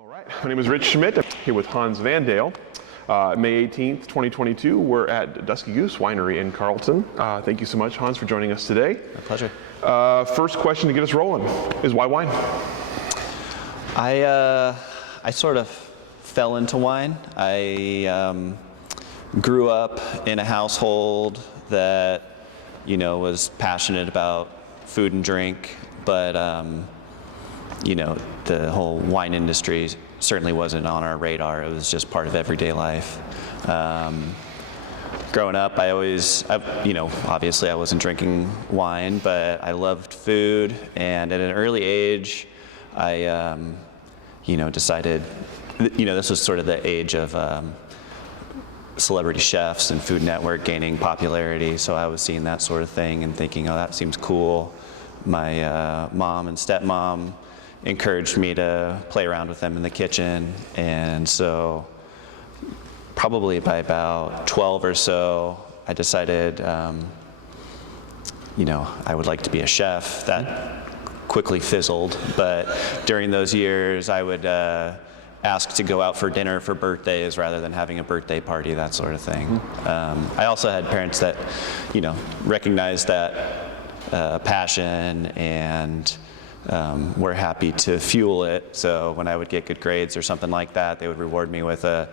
All right, my name is Rich Schmidt. I'm here with Hans Van Dale. May 18th, 2022, we're at Dusky Goose Winery in Carlton. Thank you so much, Hans, for joining us today. My pleasure. First question to get us rolling is why wine? I sort of fell into wine. I grew up in a household that, was passionate about food and drink, but the whole wine industry certainly wasn't on our radar. It was just part of everyday life. Growing up, obviously I wasn't drinking wine, but I loved food. And at an early age, I, decided, this was sort of the age of celebrity chefs and Food Network gaining popularity. So I was seeing that sort of thing and thinking, oh, that seems cool. My mom and stepmom encouraged me to play around with them in the kitchen, and so probably by about 12 or so, I decided, I would like to be a chef. That quickly fizzled, but during those years, I would ask to go out for dinner for birthdays rather than having a birthday party, that sort of thing. I also had parents that, recognized that passion and were happy to fuel it. So when I would get good grades or something like that, they would reward me with a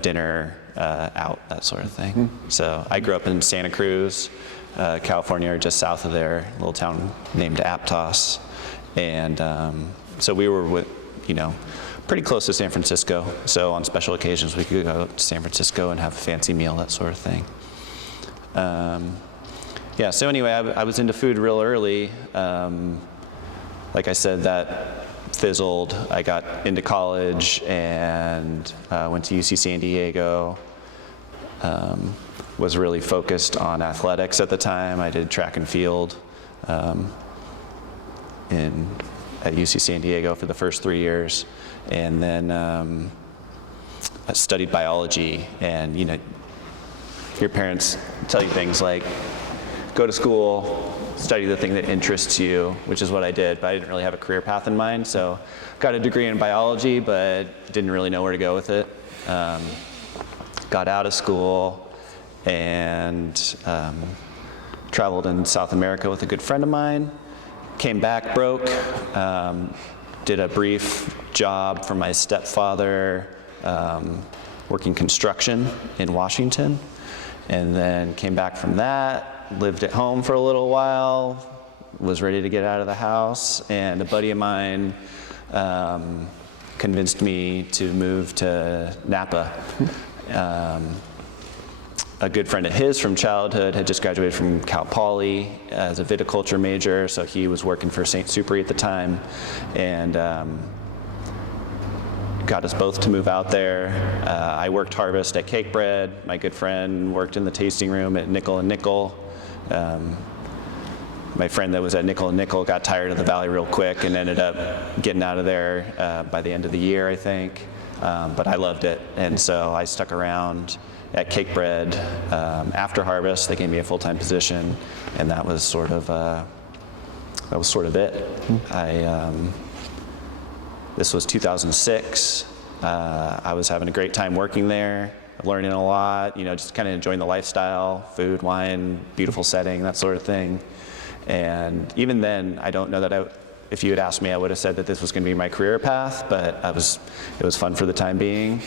dinner out, that sort of thing. So I grew up in Santa Cruz, California, or just south of there, a little town named Aptos. And so we were pretty close to San Francisco. So on special occasions, we could go to San Francisco and have a fancy meal, that sort of thing. So anyway, I was into food real early. Like I said, that fizzled. I got into college and went to UC San Diego. Was really focused on athletics at the time. I did track and field at UC San Diego for the first 3 years. And then I studied biology. And, your parents tell you things like, go to school, study the thing that interests you, which is what I did, but I didn't really have a career path in mind. So got a degree in biology, but didn't really know where to go with it. Got out of school and traveled in South America with a good friend of mine. Came back broke, did a brief job for my stepfather working construction in Washington, and then came back from that. Lived at home for a little while, was ready to get out of the house, and a buddy of mine convinced me to move to Napa. A good friend of his from childhood had just graduated from Cal Poly as a viticulture major, so he was working for St. Superi at the time, and got us both to move out there. I worked harvest at Cake Bread. My good friend worked in the tasting room at Nickel and Nickel. My friend that was at Nickel and Nickel got tired of the Valley real quick and ended up getting out of there by the end of the year, I think. But I loved it, and so I stuck around at Cake Bread after harvest. They gave me a full-time position, and that was sort of it. This was 2006. I was having a great time working there, learning a lot, just kind of enjoying the lifestyle, food, wine, beautiful setting, that sort of thing. And even then, I don't know that if you had asked me, I would have said that this was going to be my career path, but it was fun for the time being.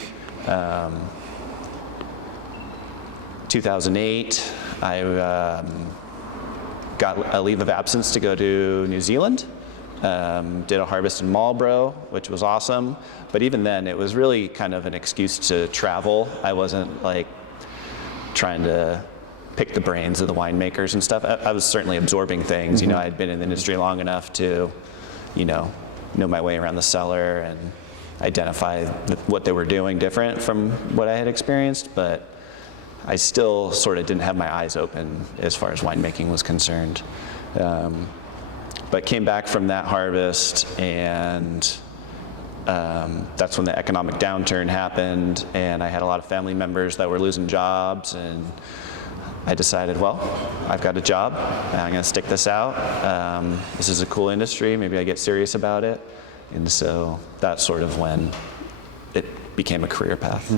2008, I got a leave of absence to go to New Zealand. Did a harvest in Marlborough, which was awesome. But even then, it was really kind of an excuse to travel. I wasn't like trying to pick the brains of the winemakers and stuff. I was certainly absorbing things. I had been in the industry long enough to, know my way around the cellar and identify what they were doing different from what I had experienced. But I still sort of didn't have my eyes open as far as winemaking was concerned. But came back from that harvest, and that's when the economic downturn happened, and I had a lot of family members that were losing jobs, and I decided, well, I've got a job, and I'm going to stick this out. This is a cool industry. Maybe I get serious about it. And so that's sort of when it became a career path.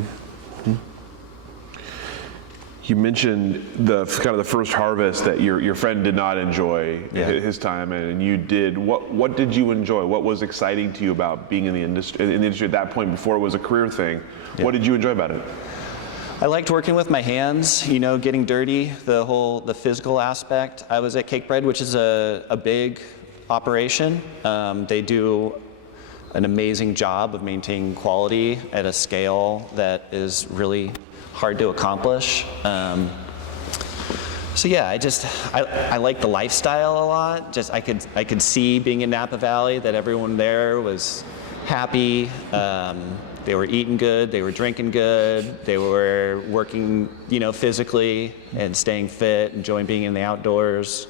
You mentioned the kind of the first harvest that your friend did not enjoy his time, and you did. What did you enjoy? What was exciting to you about being in the industry at that point before it was a career thing? Yeah. What did you enjoy about it? I liked working with my hands, getting dirty, the physical aspect. I was at Cakebread, which is a big operation. They do an amazing job of maintaining quality at a scale that is really hard to accomplish. So yeah, I like the lifestyle a lot. Just I could see being in Napa Valley that everyone there was happy. They were eating good, they were drinking good, they were working, physically and staying fit, enjoying being in the outdoors.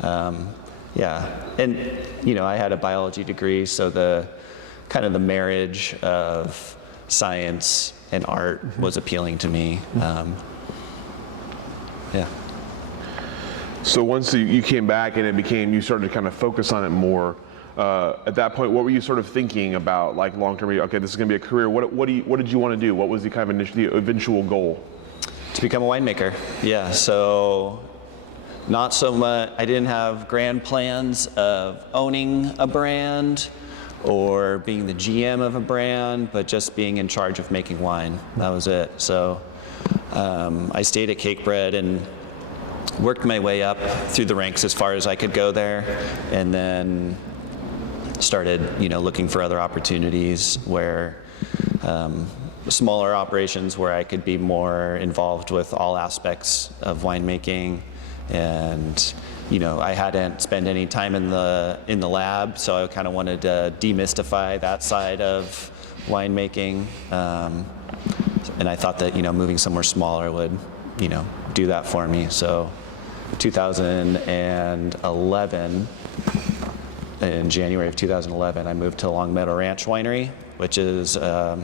Yeah, and I had a biology degree, so the kind of the marriage of science and art was appealing to me. Yeah. So once you came back and you started to kind of focus on it more, at that point, what were you sort of thinking about, like long-term? Okay, this is going to be a career. What did you want to do? What was the kind of the eventual goal? To become a winemaker. Yeah. So not so much. I didn't have grand plans of owning a brand or being the GM of a brand, but just being in charge of making wine. That was it. So I stayed at Cakebread and worked my way up through the ranks as far as I could go there, and then started, looking for other opportunities where smaller operations where I could be more involved with all aspects of winemaking, and I hadn't spent any time in the lab, so I kind of wanted to demystify that side of winemaking, and I thought that moving somewhere smaller would do that for me. So 2011, in January of 2011, I moved to Long Meadow Ranch Winery, which is a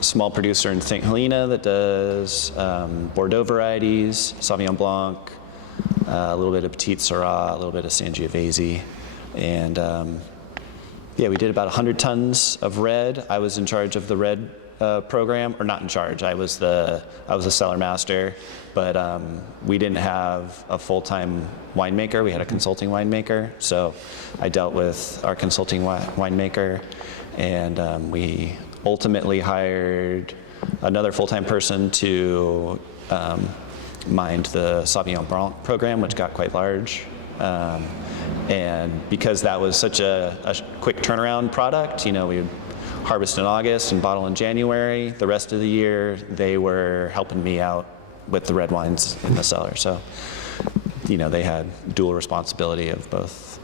small producer in St. Helena that does Bordeaux varieties, Sauvignon Blanc, a little bit of Petit Syrah, a little bit of Sangiovese, and we did about 100 tons of red. I was in charge of the red program, or not in charge. I was the cellar master, but we didn't have a full-time winemaker. We had a consulting winemaker, so I dealt with our consulting winemaker, and we ultimately hired another full-time person to mind the Sauvignon Blanc program, which got quite large. And because that was such a quick turnaround product, we would harvest in August and bottle in January. The rest of the year, they were helping me out with the red wines in the cellar. So, they had dual responsibility of both,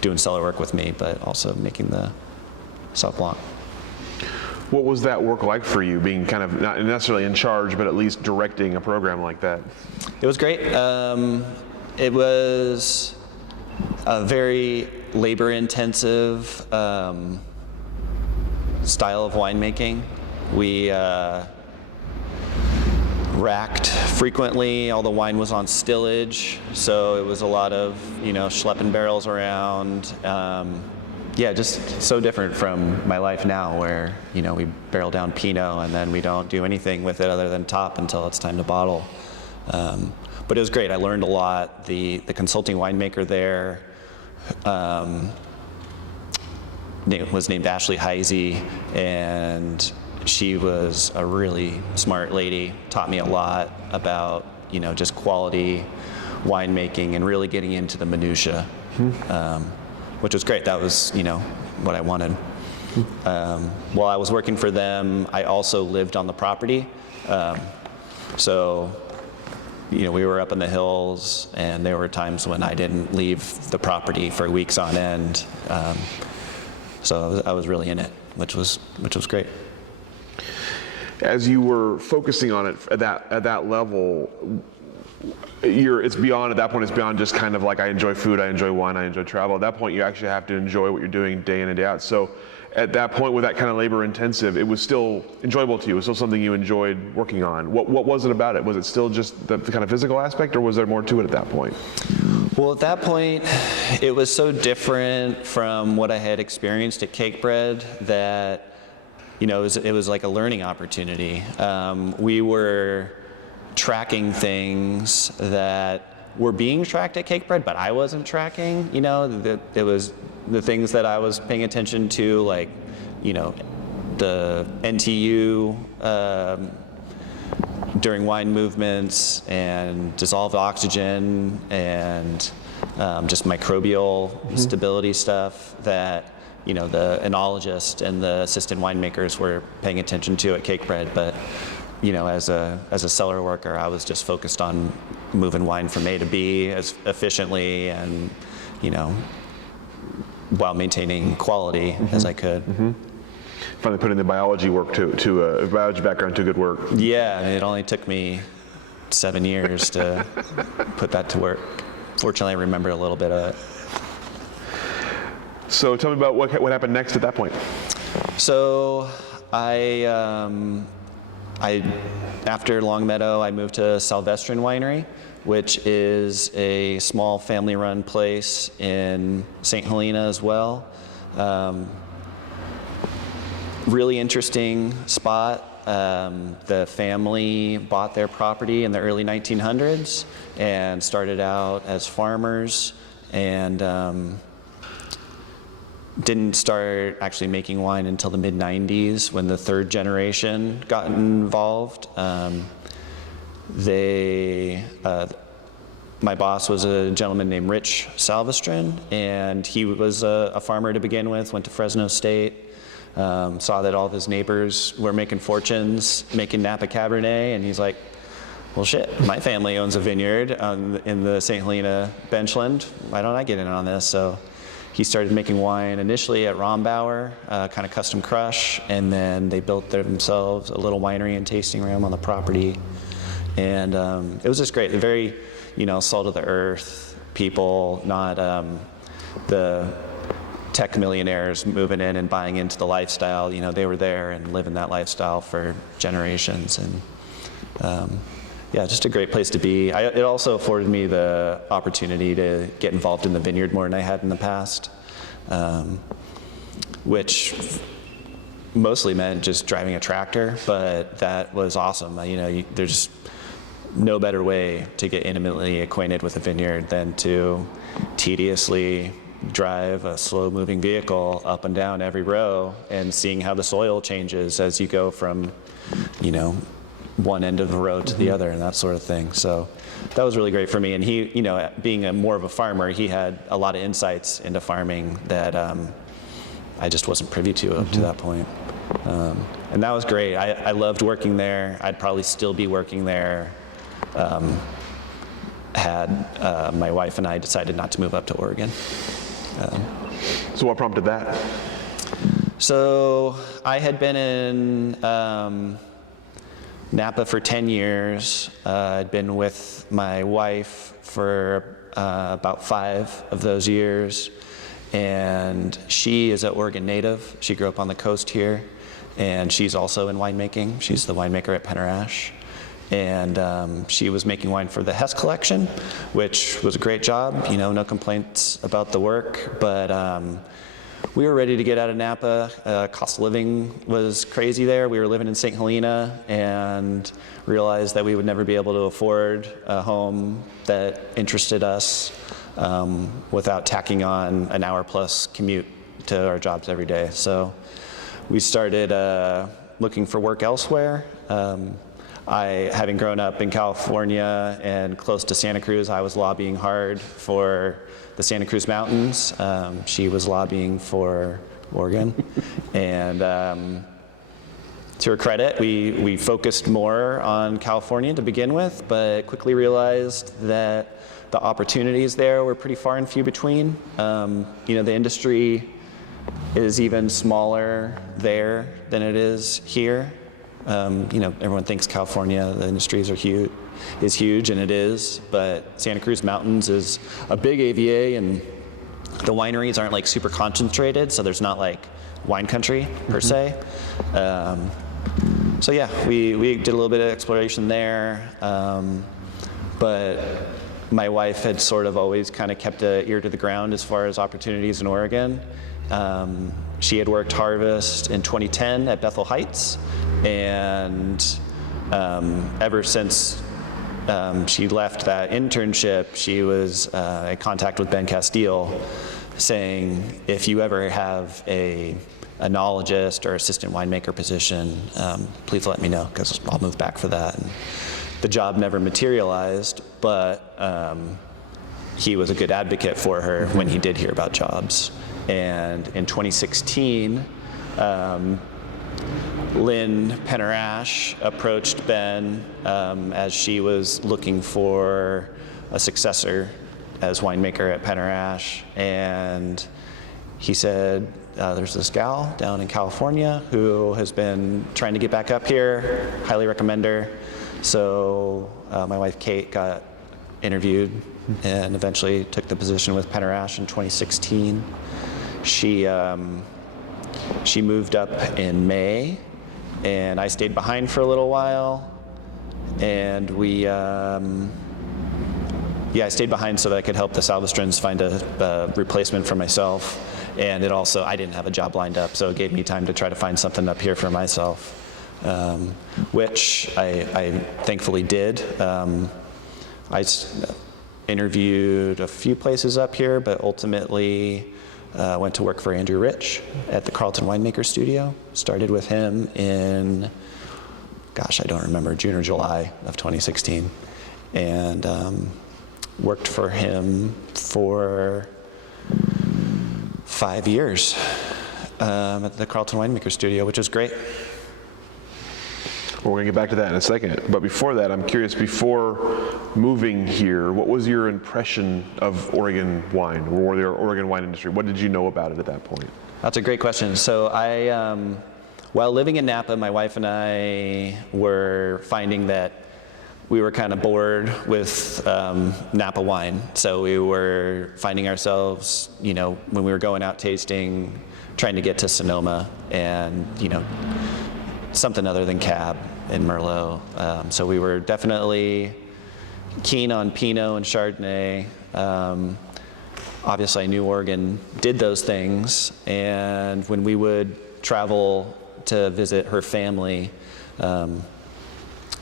doing cellar work with me, but also making the Sauv Blanc. What was that work like for you, being kind of not necessarily in charge, but at least directing a program like that? It was great. It was a very labor-intensive style of winemaking. We racked frequently. All the wine was on stillage, so it was a lot of schlepping barrels around. Just so different from my life now, where we barrel down Pinot and then we don't do anything with it other than top until it's time to bottle. But it was great. I learned a lot. The consulting winemaker there was named Ashley Heisey, and she was a really smart lady. Taught me a lot about just quality winemaking and really getting into the minutia. Which was great. That was, what I wanted. While I was working for them, I also lived on the property. So, we were up in the hills, and there were times when I didn't leave the property for weeks on end. So I was really in it, which was great. As you were focusing on it at that level, it's beyond just kind of like, I enjoy food, I enjoy wine, I enjoy travel. At that point, you actually have to enjoy what you're doing day in and day out. So at that point, with that kind of labor intensive, it was still enjoyable to you. It was still something you enjoyed working on. What was it about it? Was it still just the kind of physical aspect, or was there more to it at that point? Well, at that point, it was so different from what I had experienced at Cakebread that, it was like a learning opportunity. We were tracking things that were being tracked at Cakebread, but I wasn't tracking. It was the things that I was paying attention to, like, the NTU during wine movements and dissolved oxygen and just microbial stability stuff that the enologist and the assistant winemakers were paying attention to at Cakebread. But as a cellar worker, I was just focused on moving wine from A to B as efficiently and while maintaining quality as I could. Finally putting the biology work biology background to good work. Yeah, it only took me 7 years to put that to work. Fortunately, I remember a little bit of it. So tell me about what happened next at that point. So I after Longmeadow, I moved to Salvestream Winery, which is a small family-run place in St. Helena as well. Really interesting spot. The family bought their property in the early 1900s and started out as farmers and didn't start actually making wine until the mid-90s when the third generation got involved. My boss was a gentleman named Rich Salvestream, and he was a farmer to begin with, went to Fresno State, saw that all of his neighbors were making fortunes making Napa Cabernet, and he's like, well, shit, my family owns a vineyard in the St. Helena benchland. Why don't I get in on this? So he started making wine initially at Rambo, kind of custom crush, and then they built themselves a little winery and tasting room on the property. And it was just great. They're very, salt of the earth people, not the tech millionaires moving in and buying into the lifestyle. They were there and living that lifestyle for generations. And just a great place to be. It also afforded me the opportunity to get involved in the vineyard more than I had in the past, which mostly meant just driving a tractor, but that was awesome. There's no better way to get intimately acquainted with a vineyard than to tediously drive a slow-moving vehicle up and down every row and seeing how the soil changes as you go from, one end of the road to the other and that sort of thing. So that was really great for me. And he, being more of a farmer, he had a lot of insights into farming that I just wasn't privy to up to that point. And that was great. I loved working there. I'd probably still be working there had my wife and I decided not to move up to Oregon. So what prompted that? So I had been in Napa for 10 years. I'd been with my wife for about 5 of those years. And she is an Oregon native. She grew up on the coast here. And she's also in winemaking. She's the winemaker at Penner-Ash. And she was making wine for the Hess collection, which was a great job. No complaints about the work. But we were ready to get out of Napa. Cost of living was crazy there. We were living in St. Helena and realized that we would never be able to afford a home that interested us without tacking on an hour-plus commute to our jobs every day. So we started looking for work elsewhere. Having grown up in California and close to Santa Cruz, I was lobbying hard for the Santa Cruz Mountains. She was lobbying for Oregon. And to her credit, we focused more on California to begin with, but quickly realized that the opportunities there were pretty far and few between. The industry is even smaller there than it is here. Everyone thinks California, the industries is huge, and it is, but Santa Cruz Mountains is a big AVA, and the wineries aren't like super concentrated, so there's not like wine country per se. We did a little bit of exploration there, but my wife had sort of always kind of kept an ear to the ground as far as opportunities in Oregon. She had worked harvest in 2010 at Bethel Heights, and ever since she left that internship, she was in contact with Ben Castile, saying, if you ever have a enologist or assistant winemaker position, please let me know, because I'll move back for that. And the job never materialized, but he was a good advocate for her when he did hear about jobs. And in 2016, Lynn Penner-Ash approached Ben as she was looking for a successor as winemaker at Penner-Ash, and he said, there's this gal down in California who has been trying to get back up here, highly recommend her. So my wife Kate got interviewed and eventually took the position with Penner-Ash in 2016. She moved up in May, and I stayed behind for a little while, and I stayed behind so that I could help the Salvestreams find a replacement for myself. And it also, I didn't have a job lined up, so it gave me time to try to find something up here for myself, which I thankfully did. I interviewed a few places up here, but ultimately went to work for Andrew Rich at the Carlton Winemaker studio. Started with him in, gosh, I don't remember, June or July of 2016. And worked for him for 5 years at the Carlton Winemaker studio, which is great. Well, we're going to get back to that in a second. But before that, I'm curious, before moving here, what was your impression of Oregon wine or the Oregon wine industry? What did you know about it at that point? That's a great question. So while living in Napa, my wife and I were finding that we were kind of bored with Napa wine. So we were finding ourselves, when we were going out tasting, trying to get to Sonoma and, something other than Cab and Merlot. So we were definitely keen on Pinot and Chardonnay. Obviously, I knew Oregon did those things. And when we would travel to visit her family,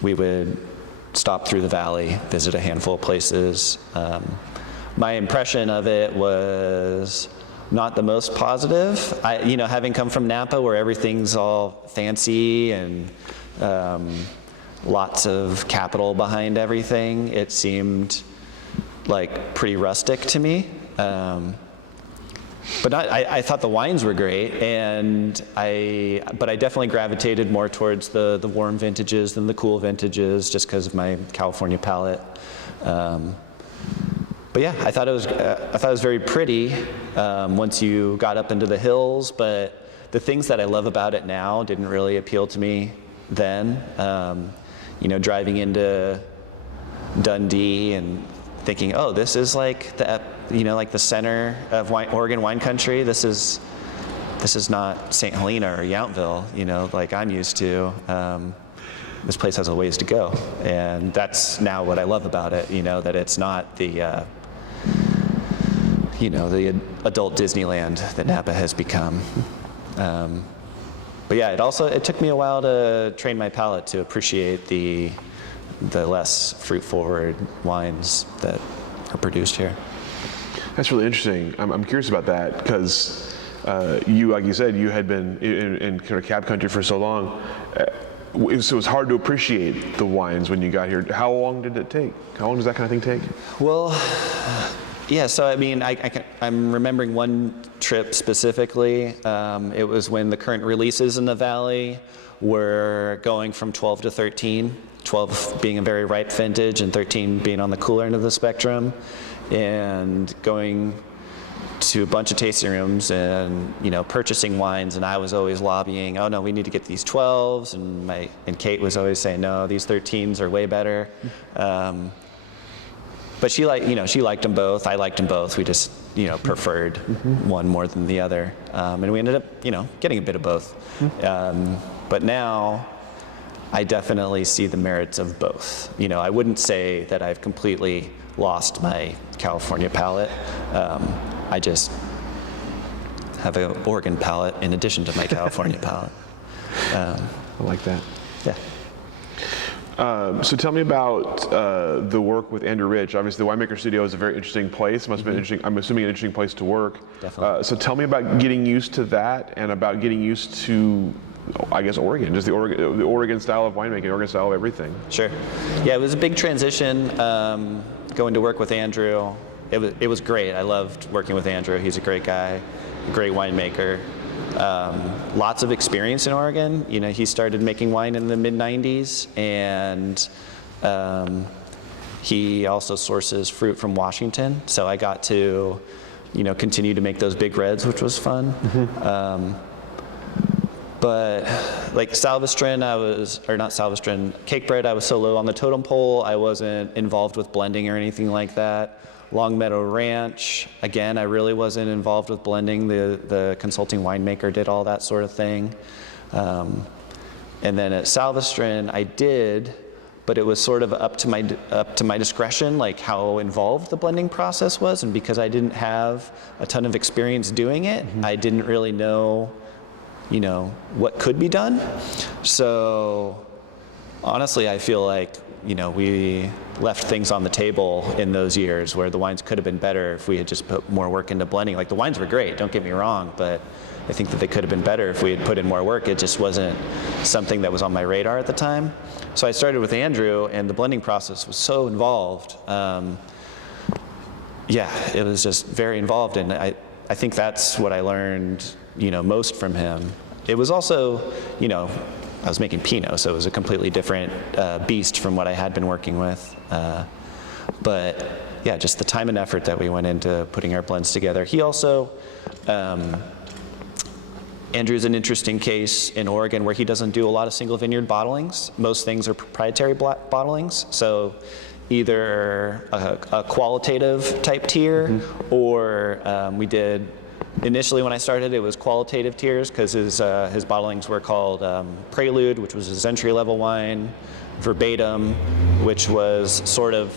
we would stop through the valley, visit a handful of places. My impression of it was not the most positive. Having come from Napa where everything's all fancy and lots of capital behind everything, it seemed like pretty rustic to me. But I thought the wines were great, but I definitely gravitated more towards the warm vintages than the cool vintages, just because of my California palate. But yeah, I thought it was very pretty once you got up into the hills. But the things that I love about it now didn't really appeal to me then. Driving into Dundee and thinking, oh, this is like the center of Oregon wine country. This is not St. Helena or Yountville, like I'm used to. This place has a ways to go, and that's now what I love about it. That it's not the the adult Disneyland that Napa has become. But yeah, it took me a while to train my palate to appreciate the less fruit-forward wines that are produced here. That's really interesting. I'm curious about that because you, like you said, you had been in kind of cab country for so long. So it was hard to appreciate the wines when you got here. How long did it take? How long does that kind of thing take? Well, yeah, so I'm remembering one trip specifically. It was when the current releases in the valley were going from 12 to 13, 12 being a very ripe vintage and 13 being on the cooler end of the spectrum, and going to a bunch of tasting rooms and purchasing wines, and I was always lobbying, oh no, we need to get these 12s, and Kate was always saying, no, these 13s are way better. But she liked them both. I liked them both. We just preferred one more than the other, and we ended up getting a bit of both. But now I definitely see the merits of both. I wouldn't say that I've completely lost my California palate. I just have an Oregon palate in addition to my California palate. I like that. Yeah. So tell me about the work with Andrew Rich. Obviously, the Winemaker Studio is a very interesting place. Must have been interesting. I'm assuming an interesting place to work. Definitely. So tell me about getting used to that, and about getting used to, I guess, Oregon, just the Oregon style of winemaking, Oregon style of everything. Sure. Yeah, it was a big transition going to work with Andrew. It was great. I loved working with Andrew. He's a great guy, great winemaker. Lots of experience in Oregon. You know, he started making wine in the mid-90s, and he also sources fruit from Washington. So I got to, you know, continue to make those big reds, which was fun. But like Salvestream, Cake Bread, I was so low on the totem pole. I wasn't involved with blending or anything like that. Longmeadow Ranch, again, I really wasn't involved with blending. The consulting winemaker did all that sort of thing. And then at Salvestream, I did, but it was sort of up to my discretion, like how involved the blending process was. And because I didn't have a ton of experience doing it, I didn't really know, you know, what could be done. So honestly, I feel like, you know, we left things on the table in those years where the wines could have been better if we had just put more work into blending. Like, the wines were great, don't get me wrong, but I think that they could have been better if we had put in more work. It just wasn't something that was on my radar at the time. So I started with Andrew, and the blending process was so involved. Yeah, it was just very involved, and I think that's what I learned, you know, most from him. It was also, you know, I was making Pinot, so it was a completely different beast from what I had been working with. But yeah, just the time and effort that we went into putting our blends together. He also, Andrew's an interesting case in Oregon where he doesn't do a lot of single vineyard bottlings. Most things are proprietary bottlings. So either a qualitative type tier, or we did, initially when I started, it was qualitative tiers, because his bottlings were called Prelude, which was his entry-level wine, Verbatim, which was sort of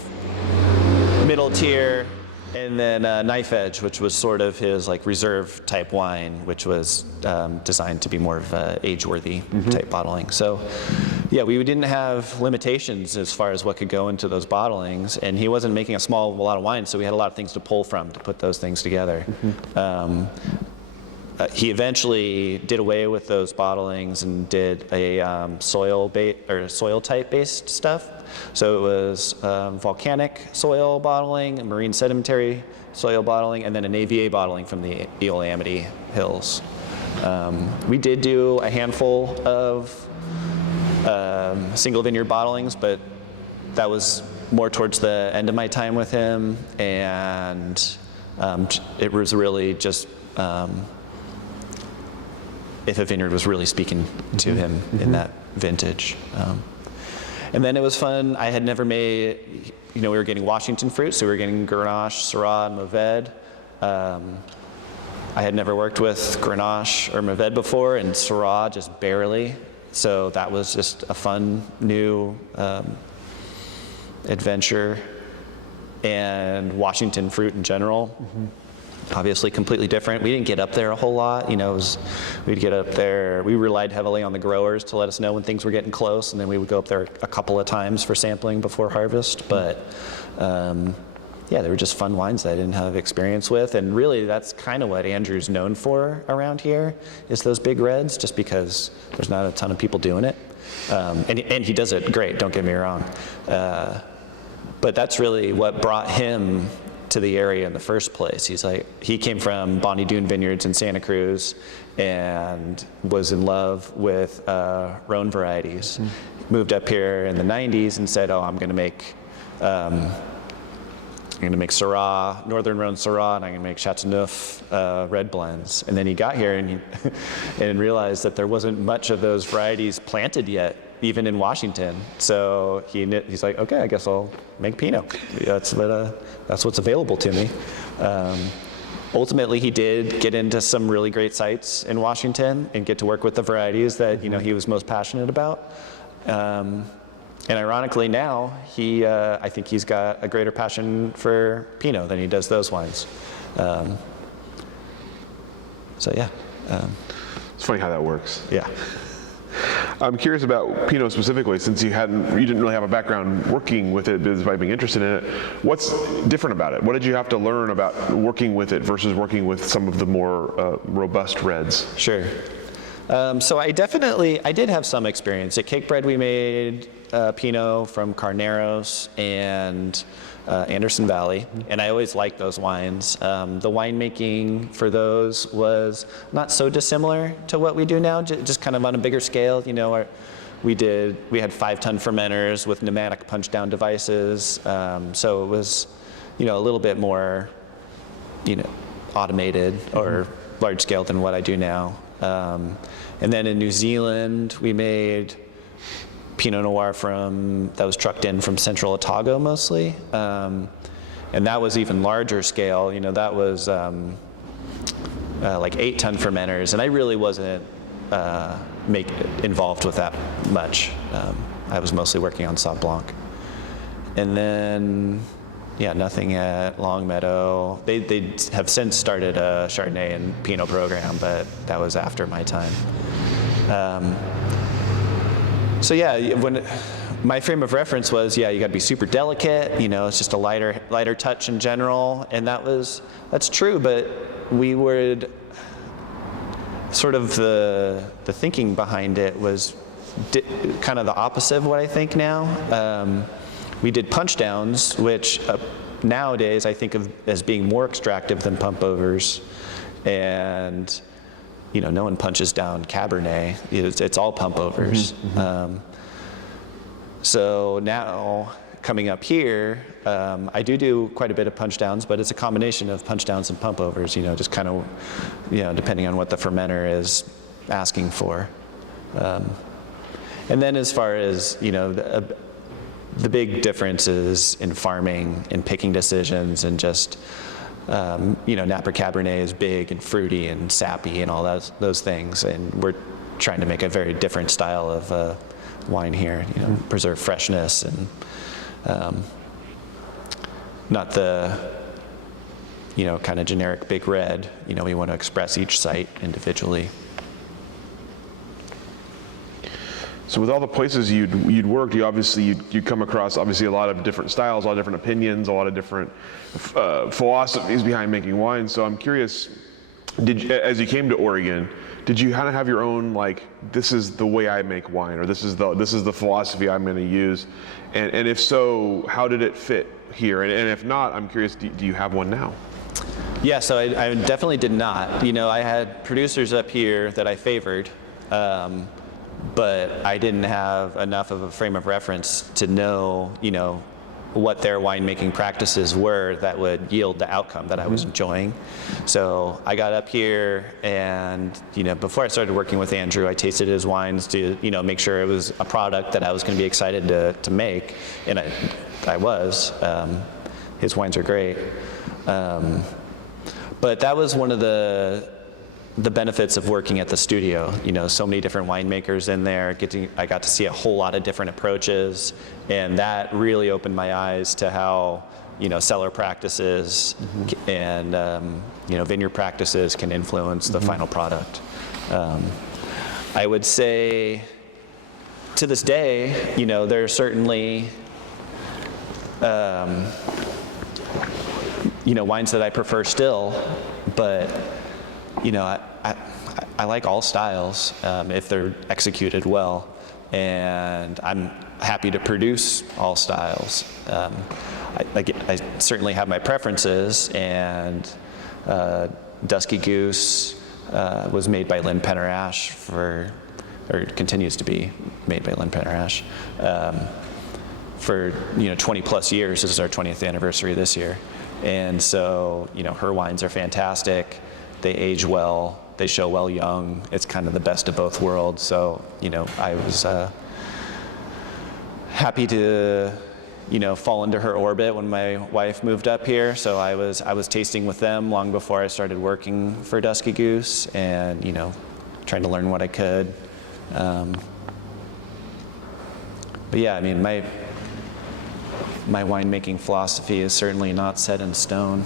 middle tier, and then Knife Edge, which was sort of his like reserve type wine, which was designed to be more of a age-worthy type bottling. So yeah, we didn't have limitations as far as what could go into those bottlings, and he wasn't making a lot of wine, so we had a lot of things to pull from to put those things together. He eventually did away with those bottlings and did a soil type based stuff. So it was volcanic soil bottling, marine sedimentary soil bottling, and then an AVA bottling from the Eola-Amity Hills. We did do a handful of single vineyard bottlings, but that was more towards the end of my time with him, and it was really just if a vineyard was really speaking to him in that vintage. And then it was fun. I had never made, you know, we were getting Washington fruit, so we were getting Grenache, Syrah, and Mourvèdre. I had never worked with Grenache or Mourvèdre before, and Syrah just barely. So that was just a fun new adventure. And Washington fruit in general, obviously completely different. We didn't get up there a whole lot. You know, we'd get up there, we relied heavily on the growers to let us know when things were getting close, and then we would go up there a couple of times for sampling before harvest. But yeah, they were just fun wines that I didn't have experience with, and really that's kind of what Andrew's known for around here, is those big reds, just because there's not a ton of people doing it. And he does it great, don't get me wrong. But that's really what brought him to the area in the first place. He came from Bonnie Doon Vineyards in Santa Cruz and was in love with Rhone varieties. Moved up here in the 90s and said, oh, I'm going to make Syrah, Northern Rhone Syrah, and I'm going to make Chateauneuf red blends. And then he got here and and realized that there wasn't much of those varieties planted yet, even in Washington. So he's like, okay, I guess I'll make Pinot. That's what's available to me. Ultimately, he did get into some really great sites in Washington and get to work with the varieties that he was most passionate about. And ironically now, I think he's got a greater passion for Pinot than he does those wines. So yeah. It's funny how that works. Yeah. I'm curious about Pinot specifically, since you didn't really have a background working with it, despite being interested in it. What's different about it? What did you have to learn about working with it versus working with some of the more robust reds? Sure. So I did have some experience. At Cakebread, we made Pinot from Carneros and Anderson Valley, and I always liked those wines. The winemaking for those was not so dissimilar to what we do now, just kind of on a bigger scale. You know, we had 5-ton fermenters with pneumatic punch-down devices, so it was, you know, a little bit more, you know, automated or large scale than what I do now. And then in New Zealand, we made Pinot Noir that was trucked in from Central Otago mostly. And that was even larger scale. You know, that was like 8-ton fermenters. And I really wasn't involved with that much. I was mostly working on Sauv Blanc. And then, yeah, nothing at Longmeadow. They have since started a Chardonnay and Pinot program, but that was after my time. So yeah, when my frame of reference was, yeah, you got to be super delicate. You know, it's just a lighter touch in general, and that's true. But we would sort of the thinking behind it was kind of the opposite of what I think now. We did punch downs, which nowadays I think of as being more extractive than pump overs, and you know, no one punches down Cabernet. It's all pump overs. So now coming up here, I do quite a bit of punch downs, but it's a combination of punch downs and pump overs. You know, just kind of, you know, depending on what the fermenter is asking for. And then as far as, you know, the big differences in farming and picking decisions and just, you know, Napa Cabernet is big and fruity and sappy and all those things, and we're trying to make a very different style of wine here. You know, preserve freshness and not the, you know, kind of generic big red. You know, we want to express each site individually. So with all the places you'd worked, you'd come across obviously a lot of different styles, a lot of different opinions, a lot of different philosophies behind making wine. So I'm curious, as you came to Oregon, did you kind of have your own, like, this is the way I make wine, or this is the philosophy I'm going to use, and if so, how did it fit here? And if not, I'm curious, do you have one now? Yeah, so I definitely did not. You know, I had producers up here that I favored. But I didn't have enough of a frame of reference to know, you know, what their winemaking practices were that would yield the outcome that I was enjoying. So I got up here, and, you know, before I started working with Andrew, I tasted his wines to, you know, make sure it was a product that I was going to be excited to make, and I was. His wines are great. But that was one of the benefits of working at the studio. You know, so many different winemakers in there. I got to see a whole lot of different approaches, and that really opened my eyes to how, you know, cellar practices and you know, vineyard practices can influence the final product. I would say, to this day, you know, there are certainly you know, wines that I prefer still, but you know, I like all styles if they're executed well, and I'm happy to produce all styles. I certainly have my preferences, and Dusky Goose was made by Lynn Penner-Ash or continues to be made by Lynn Penner-Ash for, you know, 20 plus years. This is our 20th anniversary this year, and so, you know, her wines are fantastic. They age well, they show well young. It's kind of the best of both worlds. So, you know, I was happy to, you know, fall into her orbit when my wife moved up here. So I was tasting with them long before I started working for Dusky Goose, and, you know, trying to learn what I could. But yeah, I mean, my winemaking philosophy is certainly not set in stone.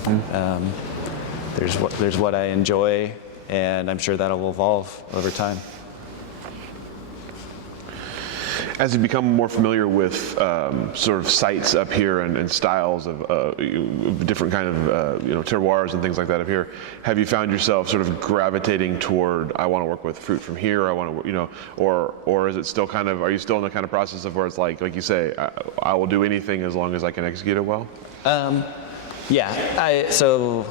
There's what I enjoy, and I'm sure that'll evolve over time. As you become more familiar with sort of sites up here and styles of different kind of terroirs and things like that up here, have you found yourself sort of gravitating toward, I want to work with fruit from here, I want to, or is it still kind of, are you still in the kind of process of where it's like you say, I will do anything as long as I can execute it well? Yeah, so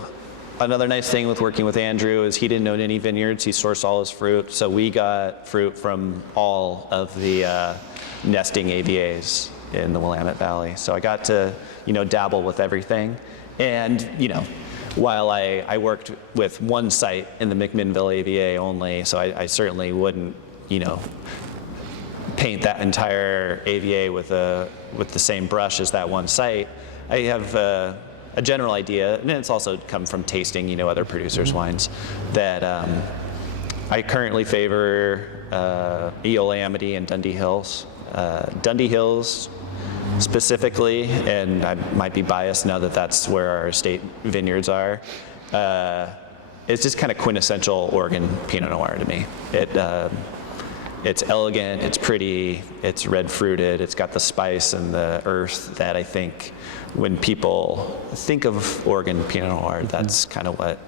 another nice thing with working with Andrew is he didn't own any vineyards. He sourced all his fruit. So we got fruit from all of the nesting AVAs in the Willamette Valley. So I got to, dabble with everything. And, while I worked with one site in the McMinnville AVA only, so I certainly wouldn't, paint that entire AVA with the same brush as that one site. I have a general idea, and it's also come from tasting, other producers' wines, that I currently favor Eola Amity and Dundee Hills. Dundee Hills specifically, and I might be biased now that that's where our estate vineyards are, it's just kind of quintessential Oregon Pinot Noir to me. It's elegant, it's pretty, it's red fruited, it's got the spice and the earth that I think when people think of Oregon Pinot Noir, that's kind of what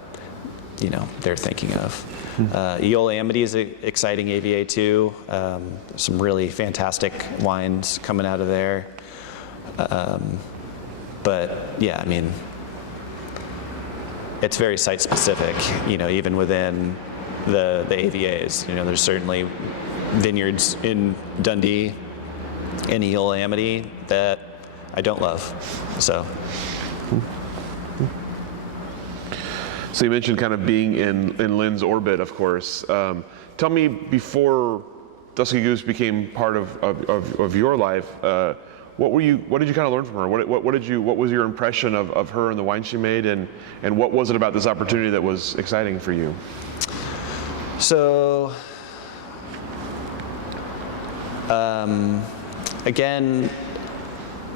they're thinking of. Eola Amity is an exciting AVA too. Some really fantastic wines coming out of there. But yeah, I mean, it's very site specific. Even within the AVAs, there's certainly vineyards in Dundee and Eola Amity that I don't love. So you mentioned kind of being in Lynn's orbit, of course. Tell me, before Dusky Goose became part of your life, what did you kind of learn from her? What was your impression of her and the wine she made, and what was it about this opportunity that was exciting for you? So, again,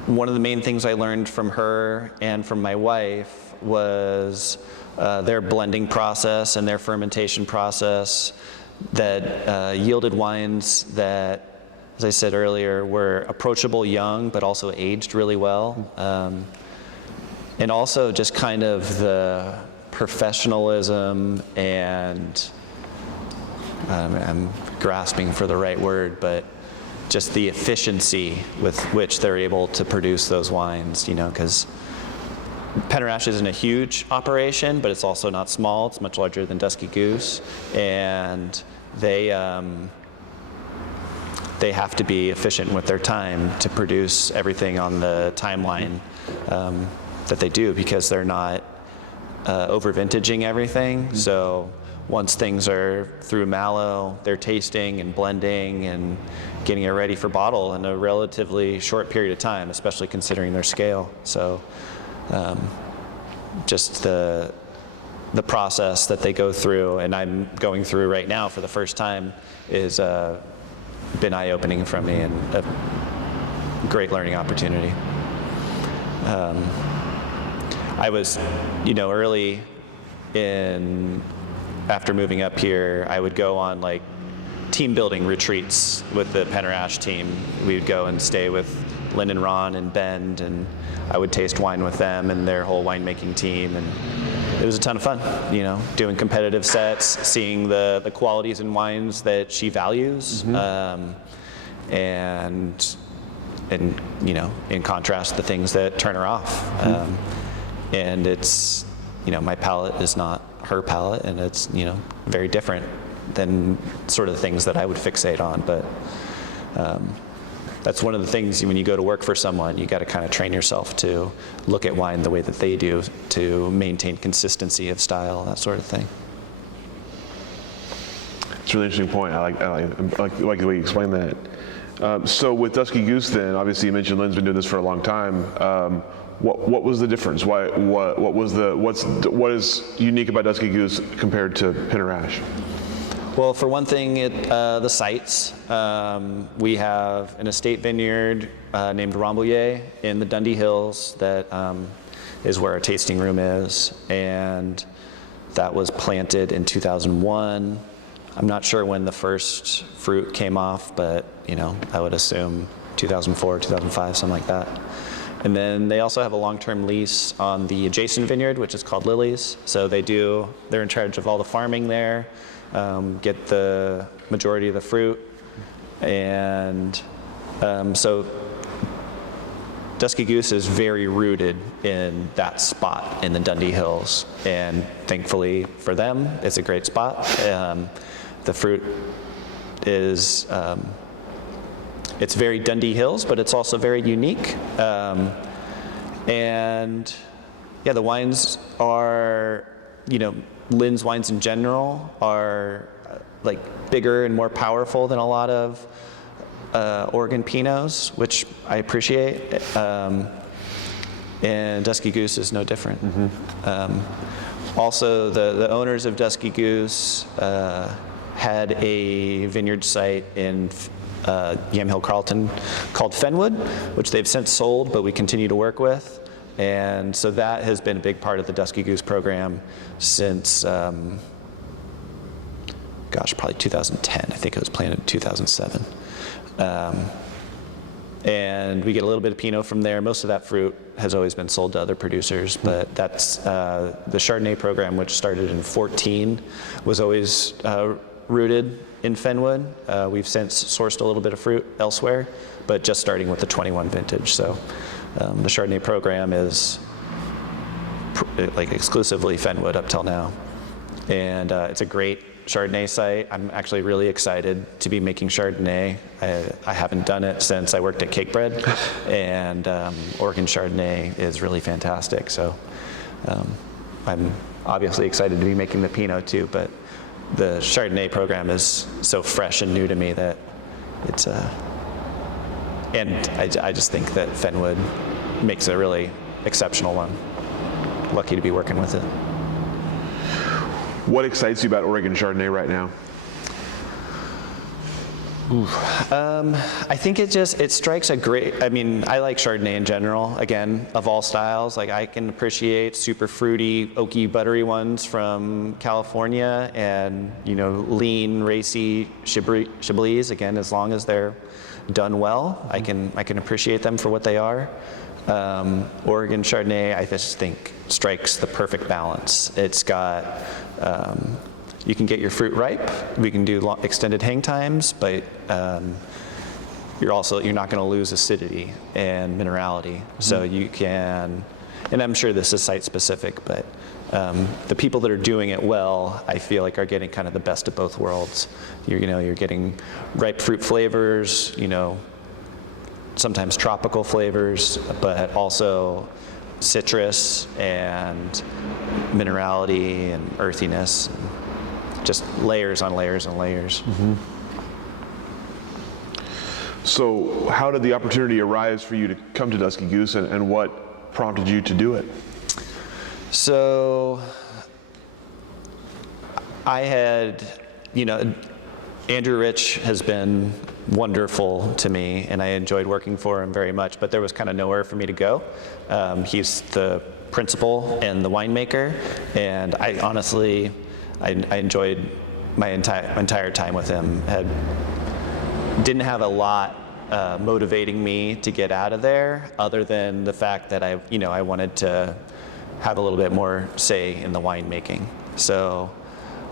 one of the main things I learned from her and from my wife was their blending process and their fermentation process that yielded wines that, as I said earlier, were approachable young, but also aged really well. And also just kind of the professionalism and, I'm grasping for the right word, but just the efficiency with which they're able to produce those wines, because Penarash isn't a huge operation, but it's also not small. It's much larger than Dusky Goose, and they have to be efficient with their time to produce everything on the timeline that they do, because they're not over-vintaging everything. So once things are through mallow, they're tasting and blending and getting it ready for bottle in a relatively short period of time, especially considering their scale. So just the process that they go through, and I'm going through right now for the first time, is been eye-opening for me and a great learning opportunity. I was, early after moving up here, I would go on like team building retreats with the Penarash team. We would go and stay with Lynn and Ron and Bend, and I would taste wine with them and their whole winemaking team, and it was a ton of fun, doing competitive sets, seeing the qualities in wines that she values, and in contrast, the things that turn her off. And it's, my palate is not her palate, and it's, very different than sort of the things that I would fixate on. But that's one of the things when you go to work for someone, you got to kind of train yourself to look at wine the way that they do to maintain consistency of style, that sort of thing. It's a really interesting point. I like the way you explain that. So with Dusky Goose, then obviously you mentioned Lynn's been doing this for a long time. What was the difference? What is unique about Dusky Goose compared to Penarash? Well, for one thing, the sites. We have an estate vineyard named Rambo in the Dundee Hills that is where our tasting room is, and that was planted in 2001. I'm not sure when the first fruit came off, but I would assume 2004, 2005, something like that. And then they also have a long-term lease on the adjacent vineyard, which is called Lily's. So they're in charge of all the farming there, get the majority of the fruit. And so Dusky Goose is very rooted in that spot in the Dundee Hills. And thankfully for them, it's a great spot. The fruit is, it's very Dundee Hills, but it's also very unique. And yeah, the wines are, Lynn's wines in general are like bigger and more powerful than a lot of Oregon Pinots, which I appreciate. And Dusky Goose is no different. Also, the owners of Dusky Goose had a vineyard site in Yamhill, Carlton, called Fenwood, which they've since sold, but we continue to work with. And so that has been a big part of the Dusky Goose program since, probably 2010. I think it was planted in 2007. And we get a little bit of Pinot from there. Most of that fruit has always been sold to other producers, but that's the Chardonnay program, which started in 2014, was always rooted in Fenwood. We've since sourced a little bit of fruit elsewhere, but just starting with the 21 vintage. So the Chardonnay program is like exclusively Fenwood up till now. And it's a great Chardonnay site. I'm actually really excited to be making Chardonnay. I haven't done it since I worked at Cake Bread, and Oregon Chardonnay is really fantastic. So I'm obviously excited to be making the Pinot too, but the Chardonnay program is so fresh and new to me that it's and I just think that Fenwood makes a really exceptional one. Lucky to be working with it. What excites you about Oregon Chardonnay right now? I think it strikes a great, I like Chardonnay in general, again, of all styles. Like I can appreciate super fruity, oaky, buttery ones from California and, lean, racy Chablis, again, as long as they're done well, I can appreciate them for what they are. Oregon Chardonnay, I just think, strikes the perfect balance. It's got, you can get your fruit ripe. We can do extended hang times, but you're not going to lose acidity and minerality. So you can, and I'm sure this is site specific, but the people that are doing it well, I feel like are getting kind of the best of both worlds. You're getting ripe fruit flavors, sometimes tropical flavors, but also citrus and minerality and earthiness, just layers on layers on layers. So how did the opportunity arise for you to come to Dusky Goose, and what prompted you to do it? So I had, Andrew Rich has been wonderful to me, and I enjoyed working for him very much, but there was kind of nowhere for me to go. He's the principal and the winemaker, and I honestly, I enjoyed my entire time with him. Didn't have a lot motivating me to get out of there, other than the fact that I wanted to have a little bit more say in the winemaking. So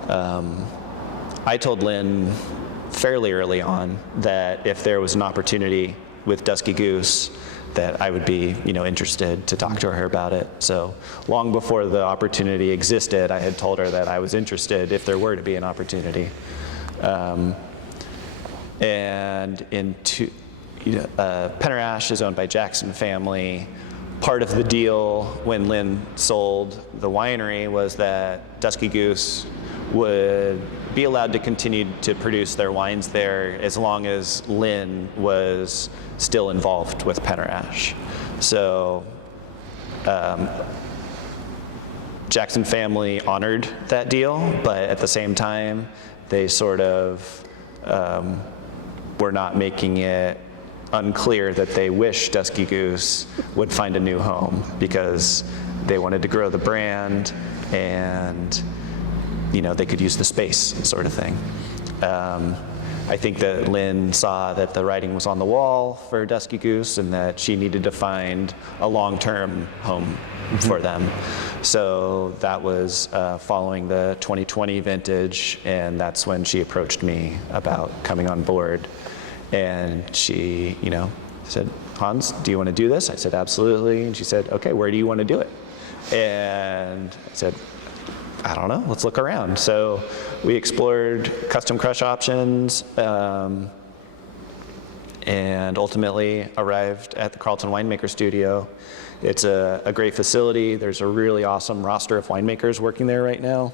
I told Lynn fairly early on that if there was an opportunity with Dusky Goose, that I would be, interested to talk to her about it. So long before the opportunity existed, I had told her that I was interested if there were to be an opportunity. And Penner-Ash is owned by Jackson family. Part of the deal when Lynn sold the winery was that Dusky Goose would be allowed to continue to produce their wines there as long as Lynn was still involved with Penner-Ash. So Jackson family honored that deal, but at the same time, they sort of were not making it unclear that they wish Dusky Goose would find a new home, because they wanted to grow the brand and they could use the space, sort of thing. I think that Lynn saw that the writing was on the wall for Dusky Goose and that she needed to find a long-term home for them. So that was following the 2020 vintage, and that's when she approached me about coming on board. And she, said, Hans, do you want to do this? I said, absolutely. And she said, okay, where do you want to do it? And I said, I don't know, let's look around. So we explored custom crush options, and ultimately arrived at the Carlton Winemaker studio. It's a great facility. There's a really awesome roster of winemakers working there right now.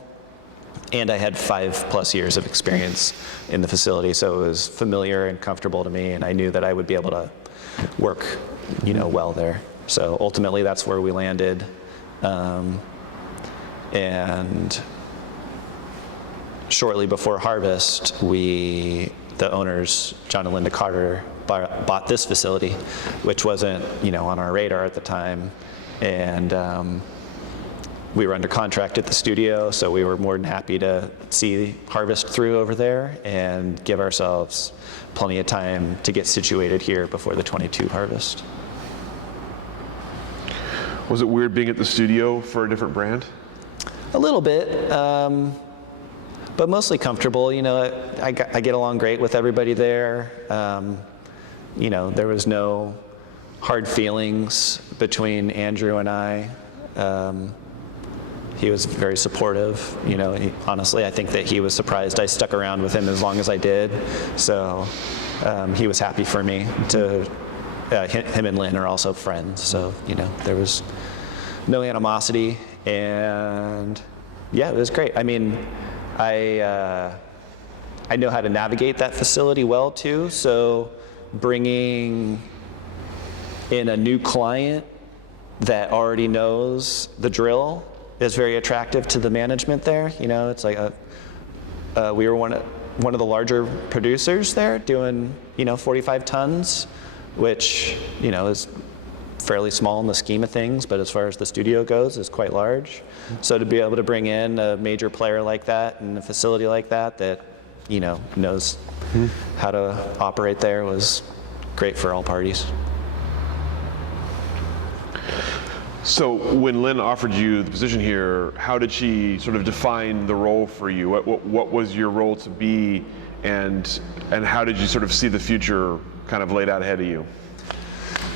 And I had 5+ years of experience in the facility, so it was familiar and comfortable to me, and I knew that I would be able to work, well there. So ultimately, that's where we landed. And shortly before harvest, the owners, John and Linda Carter, bought this facility, which wasn't, on our radar at the time. And we were under contract at the studio, so we were more than happy to see harvest through over there and give ourselves plenty of time to get situated here before the 22 harvest. Was it weird being at the studio for a different brand? A little bit, but mostly comfortable. I get along great with everybody there. There was no hard feelings between Andrew and I. He was very supportive. Honestly, I think that he was surprised I stuck around with him as long as I did. So he was happy for me to. Him and Lynn are also friends, so there was no animosity, and yeah, it was great. I mean, I know how to navigate that facility well too. So bringing in a new client that already knows the drill is very attractive to the management there. It's like we were one of the larger producers there, doing 45 tons. Which, is fairly small in the scheme of things, but as far as the studio goes, is quite large. So to be able to bring in a major player like that and a facility like that knows how to operate there was great for all parties. So when Lynn offered you the position here, how did she sort of define the role for you? What was your role to be, and how did you sort of see the future kind of laid out ahead of you?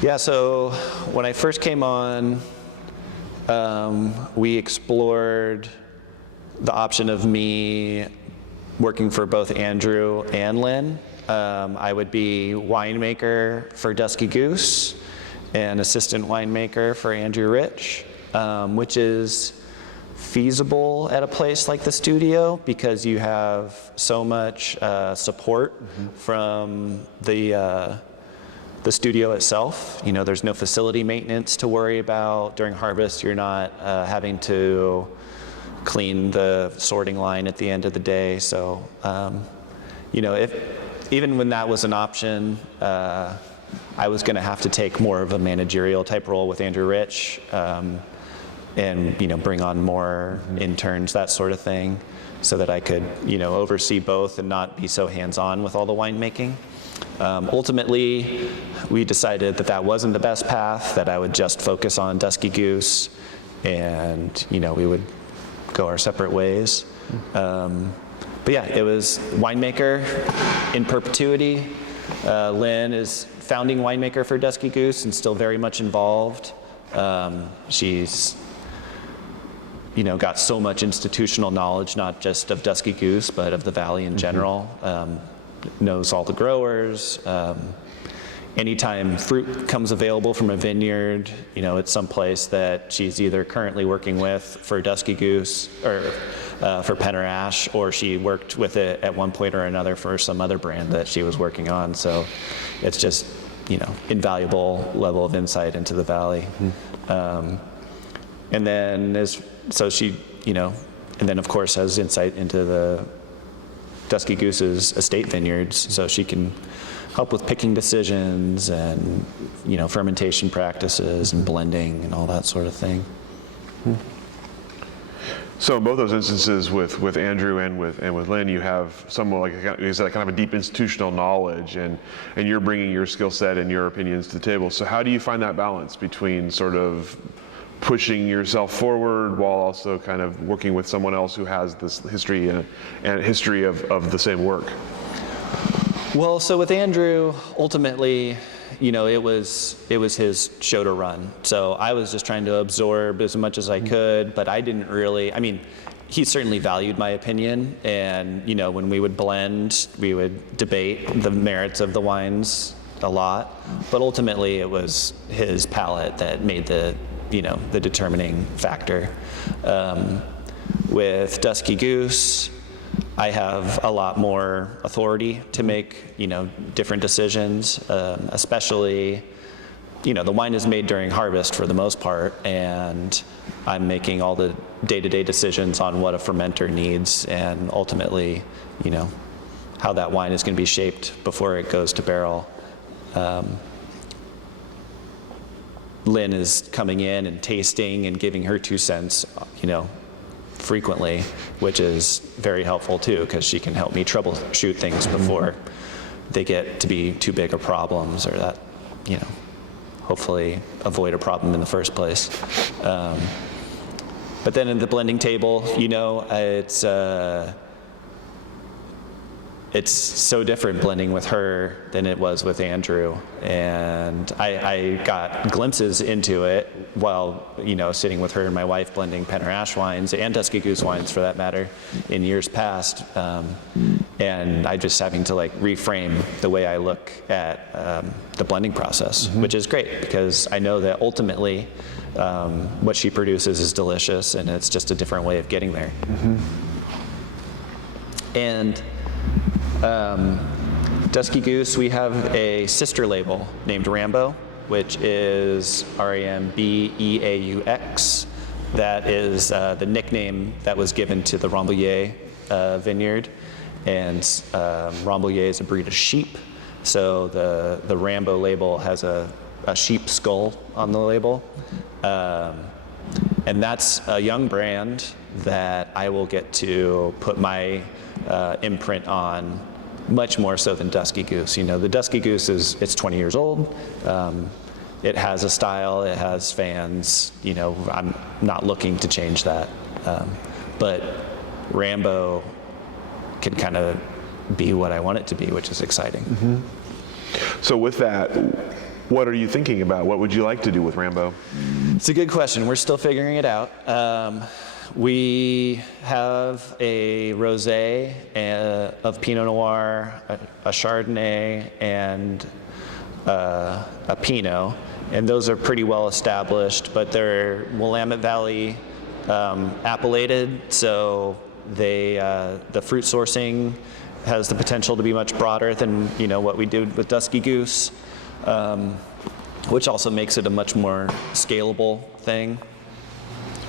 Yeah, so when I first came on, we explored the option of me working for both Andrew and Lynn. I would be winemaker for Dusky Goose and assistant winemaker for Andrew Rich, which is feasible at a place like the studio because you have so much support from the studio itself. There's no facility maintenance to worry about. During harvest, you're not having to clean the sorting line at the end of the day. So, even when that was an option, I was going to have to take more of a managerial type role with Andrew Rich. And bring on more interns, that sort of thing, so that I could oversee both and not be so hands-on with all the winemaking. Ultimately, we decided that wasn't the best path, that I would just focus on Dusky Goose, and we would go our separate ways. But yeah, it was winemaker in perpetuity. Lynn is founding winemaker for Dusky Goose and still very much involved. She's got so much institutional knowledge, not just of Dusky Goose, but of the valley in general. Knows all the growers. Anytime fruit comes available from a vineyard, it's someplace that she's either currently working with for Dusky Goose or for Penner Ash, or she worked with it at one point or another for some other brand that she was working on. So it's just, invaluable level of insight into the valley. And then so she, and then of course has insight into Dusky Goose's estate vineyards, so she can help with picking decisions and, fermentation practices and blending and all that sort of thing. So in both those instances with Andrew and with Lynn, you have someone like you said, kind of a deep institutional knowledge, and you're bringing your skill set and your opinions to the table. So how do you find that balance between sort of pushing yourself forward while also kind of working with someone else who has this history and history of the same work? Well, so with Andrew, ultimately, it was his show to run. So I was just trying to absorb as much as I could, but I didn't really, he certainly valued my opinion, and, when we would blend, we would debate the merits of the wines a lot, but ultimately it was his palate that made the determining factor. With Dusky Goose, I have a lot more authority to make, different decisions, especially, the wine is made during harvest for the most part, and I'm making all the day-to-day decisions on what a fermenter needs, and ultimately, how that wine is going to be shaped before it goes to barrel. Lynn is coming in and tasting and giving her 2 cents, frequently, which is very helpful too, because she can help me troubleshoot things before they get to be too big of problems, or that, hopefully avoid a problem in the first place. But then in the blending table, it's so different blending with her than it was with Andrew, and I got glimpses into it while sitting with her and my wife blending Penner Ash wines and Dusky Goose wines for that matter in years past, and I just having to reframe the way I look at the blending process, which is great because I know that ultimately what she produces is delicious, and it's just a different way of getting there. And Dusky Goose, we have a sister label named Rambo, which is Rambeaux. That is the nickname that was given to the Rambouillet vineyard. And Rambouillet is a breed of sheep. So the Rambo label has a sheep skull on the label. And that's a young brand that I will get to put my imprint on much more so than Dusky Goose. The Dusky Goose it's 20 years old. It has a style, it has fans. I'm not looking to change that. But Rambo can kind of be what I want it to be, which is exciting. So with that, what are you thinking about? What would you like to do with Rambo? It's a good question. We're still figuring it out. We have a rosé of Pinot Noir, a Chardonnay, and a Pinot, and those are pretty well established, but they're Willamette Valley appellated, so the fruit sourcing has the potential to be much broader than what we did with Dusky Goose, which also makes it a much more scalable thing.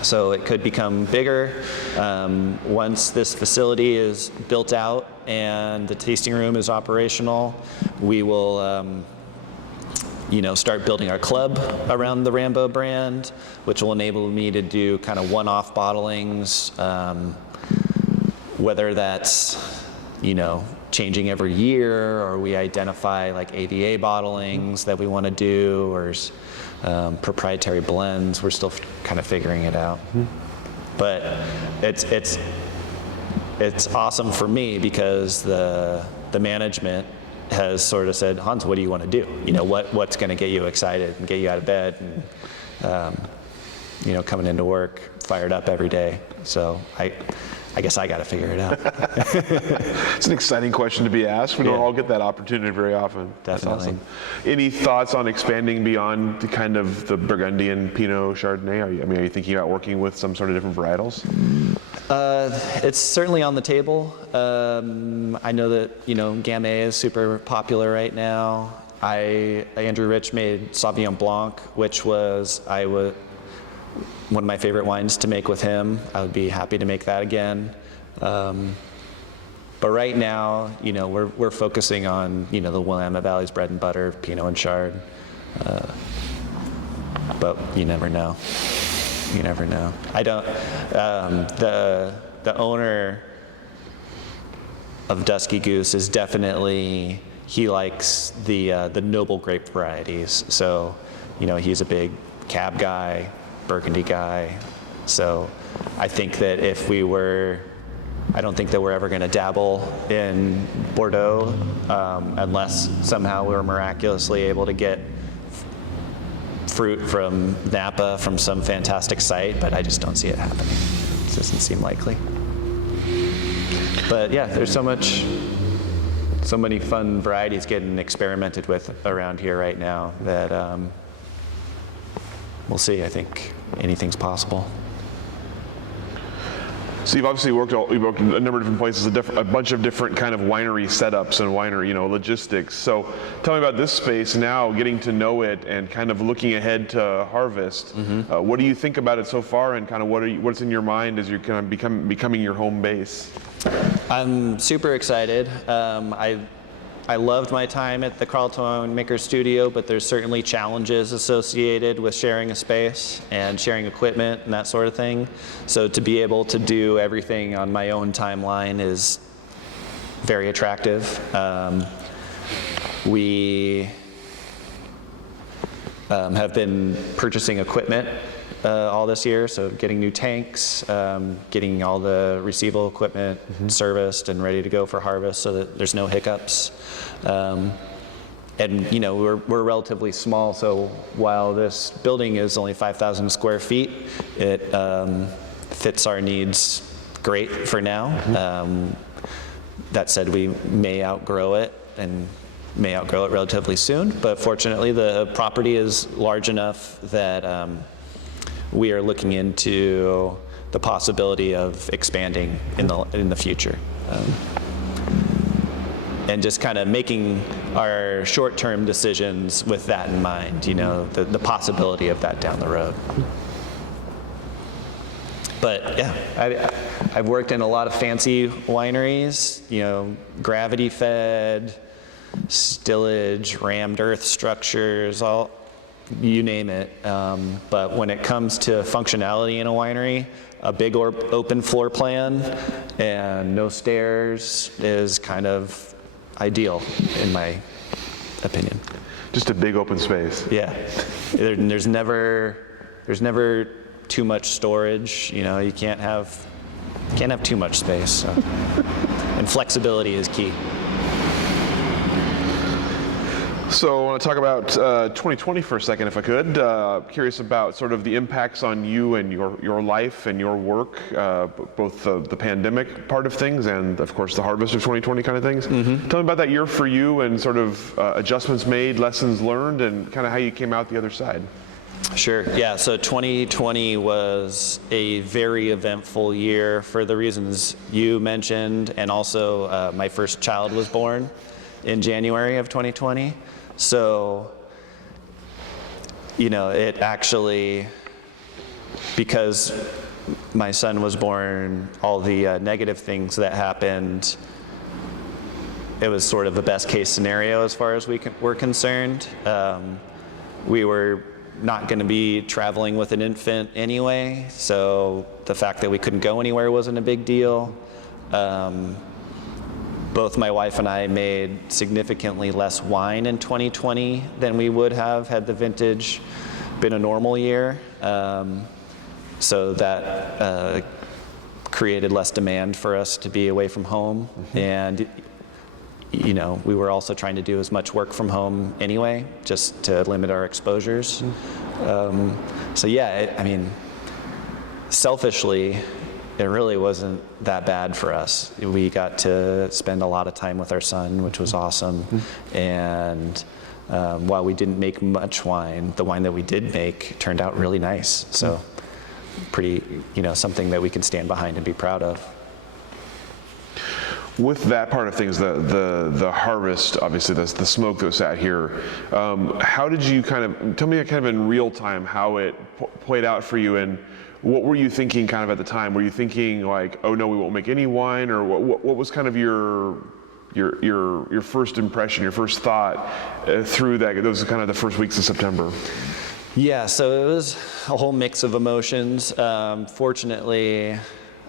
So it could become bigger once this facility is built out and the tasting room is operational. We will, start building our club around the Rambo brand, which will enable me to do kind of one-off bottlings, whether that's, changing every year, or we identify AVA bottlings that we want to do, or proprietary blends. We're still kind of figuring it out. But it's awesome for me because the management has sort of said, Hans, what do you want to do? What's going to get you excited and get you out of bed and coming into work fired up every day. So I guess I got to figure it out. It's an exciting question to be asked. We don't all get that opportunity very often. Definitely. Awesome. Any thoughts on expanding beyond the kind of the Burgundian Pinot Chardonnay? Are you thinking about working with some sort of different varietals? It's certainly on the table. I know that Gamay is super popular right now. Andrew Rich made Sauvignon Blanc, which was one of my favorite wines to make with him. I would be happy to make that again. But right now, we're focusing on, the Willamette Valley's bread and butter, Pinot and Chard. But you never know. You never know. I don't. The owner of Dusky Goose is definitely, he likes the noble grape varieties. So, he's a big Cab guy, Burgundy guy. So I think that I don't think that we're ever going to dabble in Bordeaux unless somehow we're miraculously able to get fruit from Napa from some fantastic site, but I just don't see it happening. It doesn't seem likely. But yeah, there's so many fun varieties getting experimented with around here right now that we'll see. I think anything's possible. So you've obviously worked in a number of different places, a bunch of different kind of winery setups and winery, logistics. So tell me about this space now, getting to know it and kind of looking ahead to harvest. Mm-hmm. What do you think about it so far, and kind of what's in your mind as you're kind of becoming your home base? I'm super excited. I loved my time at the Carlton Winemaker studio, but there's certainly challenges associated with sharing a space and sharing equipment and that sort of thing. So to be able to do everything on my own timeline is very attractive. We have been purchasing equipment all this year, so getting new tanks, getting all the receival equipment serviced and ready to go for harvest so that there's no hiccups. And we're relatively small, so while this building is only 5,000 square feet, it fits our needs great for now. That said, we may outgrow it and may outgrow it relatively soon, but fortunately the property is large enough that we are looking into the possibility of expanding in the future, and just kind of making our short-term decisions with that in mind. The possibility of that down the road. But yeah, I've worked in a lot of fancy wineries. Gravity-fed, stillage, rammed earth structures, you name it. But when it comes to functionality in a winery, a big open floor plan and no stairs is kind of ideal, in my opinion. Just a big open space. Yeah. There's never too much storage. You can't have too much space. So. And flexibility is key. So I want to talk about 2020 for a second, if I could. Curious about sort of the impacts on you and your life and your work, both the pandemic part of things and, of course, the harvest of 2020 kind of things. Mm-hmm. Tell me about that year for you and sort of adjustments made, lessons learned, and kind of how you came out the other side. Sure. Yeah. So 2020 was a very eventful year for the reasons you mentioned, and also my first child was born in January of 2020. So, it actually, because my son was born, all the negative things that happened, it was sort of the best case scenario as far as we were concerned. We were not going to be traveling with an infant anyway, so the fact that we couldn't go anywhere wasn't a big deal. Both my wife and I made significantly less wine in 2020 than we would have had the vintage been a normal year. So that created less demand for us to be away from home. Mm-hmm. And we were also trying to do as much work from home anyway, just to limit our exposures. Mm-hmm. So yeah, selfishly, it really wasn't that bad for us. We got to spend a lot of time with our son, which was awesome. Mm-hmm. And while we didn't make much wine, the wine that we did make turned out really nice. So pretty, something that we can stand behind and be proud of. With that part of things, the harvest, obviously the smoke that was sat here, how did you tell me kind of in real time how it played out for you, and what were you thinking kind of at the time? Were you thinking like, oh no, we won't make any wine, or what was kind of your first impression, your first thought through that? Those were kind of the first weeks of September. Yeah, so it was a whole mix of emotions. Fortunately,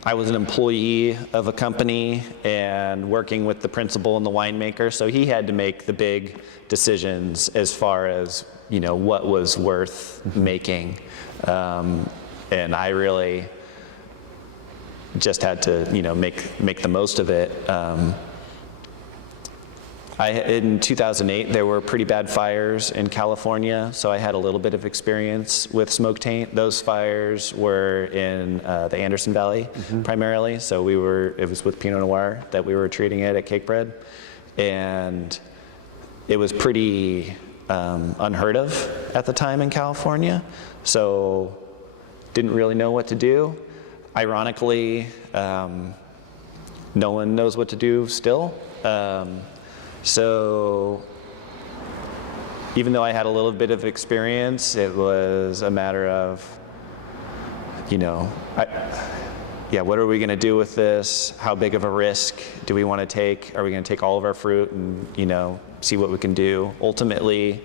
I was an employee of a company and working with the principal and the winemaker, so he had to make the big decisions as far as, you know, what was worth making. And I really just had to, you know, make the most of it. In 2008, there were pretty bad fires in California, so I had a little bit of experience with smoke taint. Those fires were in the Anderson Valley primarily, so it was with Pinot Noir that we were treating it at Cakebread. And it was pretty unheard of at the time in California, so didn't really know what to do. Ironically, no one knows what to do still. So even though I had a little bit of experience, it was a matter of, you know, what are we going to do with this? How big of a risk do we want to take? Are we going to take all of our fruit and, you know, see what we can do? Ultimately,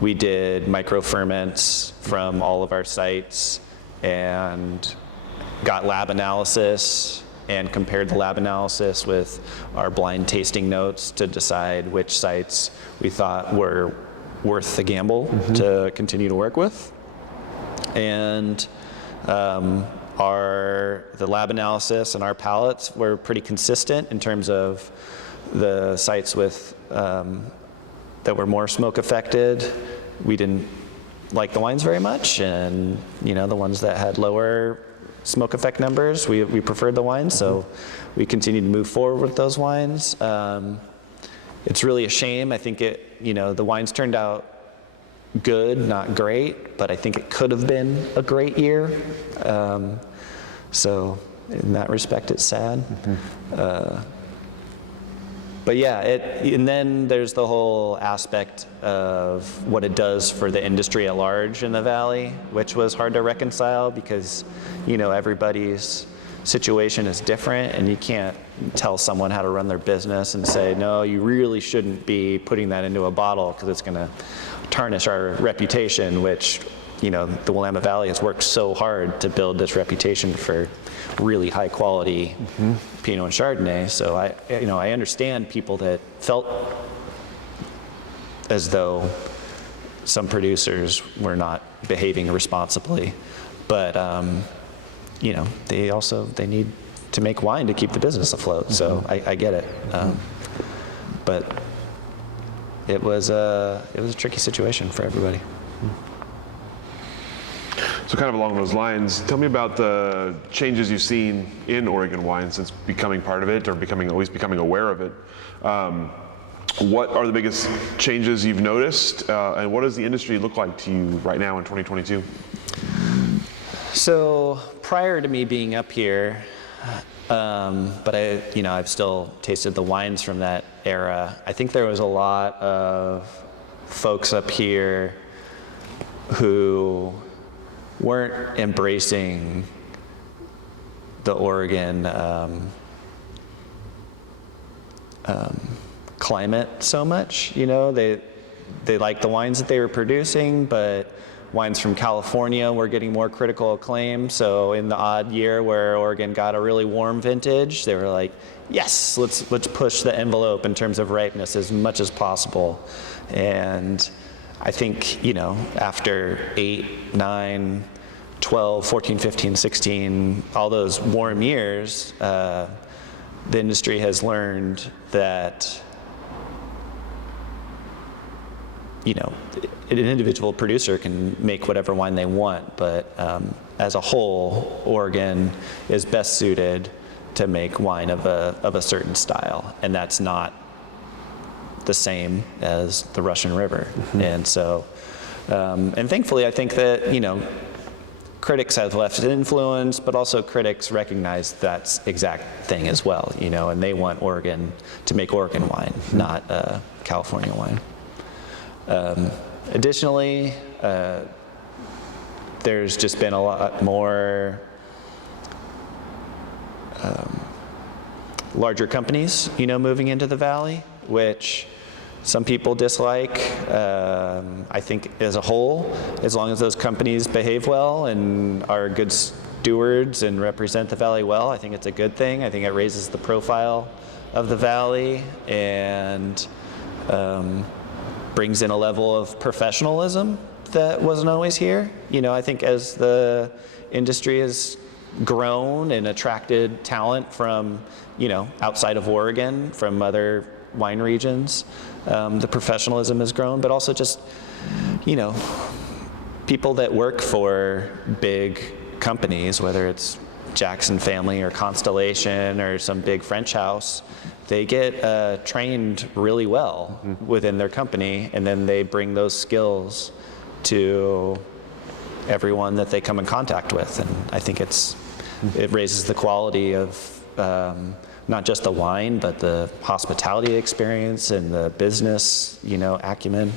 we did micro ferments from all of our sites and got lab analysis and compared the lab analysis with our blind tasting notes to decide which sites we thought were worth the gamble to continue to work with. And the lab analysis and our palates were pretty consistent in terms of the sites with that were more smoke affected. We didn't like the wines very much, and you know, the ones that had lower smoke effect numbers, we preferred the wines, so we continued to move forward with those wines. It's really a shame. I think the wines turned out good, not great, but I think it could have been a great year. So in that respect, it's sad. But yeah, and then there's the whole aspect of what it does for the industry at large in the valley, which was hard to reconcile because, you know, everybody's situation is different, and you can't tell someone how to run their business and say, no, you really shouldn't be putting that into a bottle because it's going to tarnish our reputation, which, you know, the Willamette Valley has worked so hard to build this reputation for really high quality Pinot and Chardonnay. So I understand people that felt as though some producers were not behaving responsibly, but you know, they need to make wine to keep the business afloat. So I get it, but it was a tricky situation for everybody. So kind of along those lines, tell me about the changes you've seen in Oregon wine since becoming part of it, or at least becoming aware of it. What are the biggest changes you've noticed, and what does the industry look like to you right now in 2022? So prior to me being up here, but I've still tasted the wines from that era. I think there was a lot of folks up here who weren't embracing the Oregon climate so much. You know, they liked the wines that they were producing, but wines from California were getting more critical acclaim. So in the odd year where Oregon got a really warm vintage, they were like, yes, let's push the envelope in terms of ripeness as much as possible. And I think, you know, after 8, 9, 12, 14, 15, 16, all those warm years, the industry has learned that, you know, an individual producer can make whatever wine they want, but as a whole, Oregon is best suited to make wine of a certain style, and that's not the same as the Russian River. And so, and thankfully, I think that, you know, critics have left an influence, but also critics recognize that exact thing as well, you know, and they want Oregon to make Oregon wine, not California wine. Additionally, there's just been a lot more larger companies, moving into the valley, which some people dislike. I think as a whole, as long as those companies behave well and are good stewards and represent the valley well, I think it's a good thing. I think it raises the profile of the valley and brings in a level of professionalism that wasn't always here. I think as the industry has grown and attracted talent from, outside of Oregon, from other wine regions, the professionalism has grown, but also just, people that work for big companies, whether it's Jackson Family or Constellation or some big French house, they get trained really well within their company, and then they bring those skills to everyone that they come in contact with. And I think it raises the quality of not just the wine, but the hospitality experience and the business, acumen.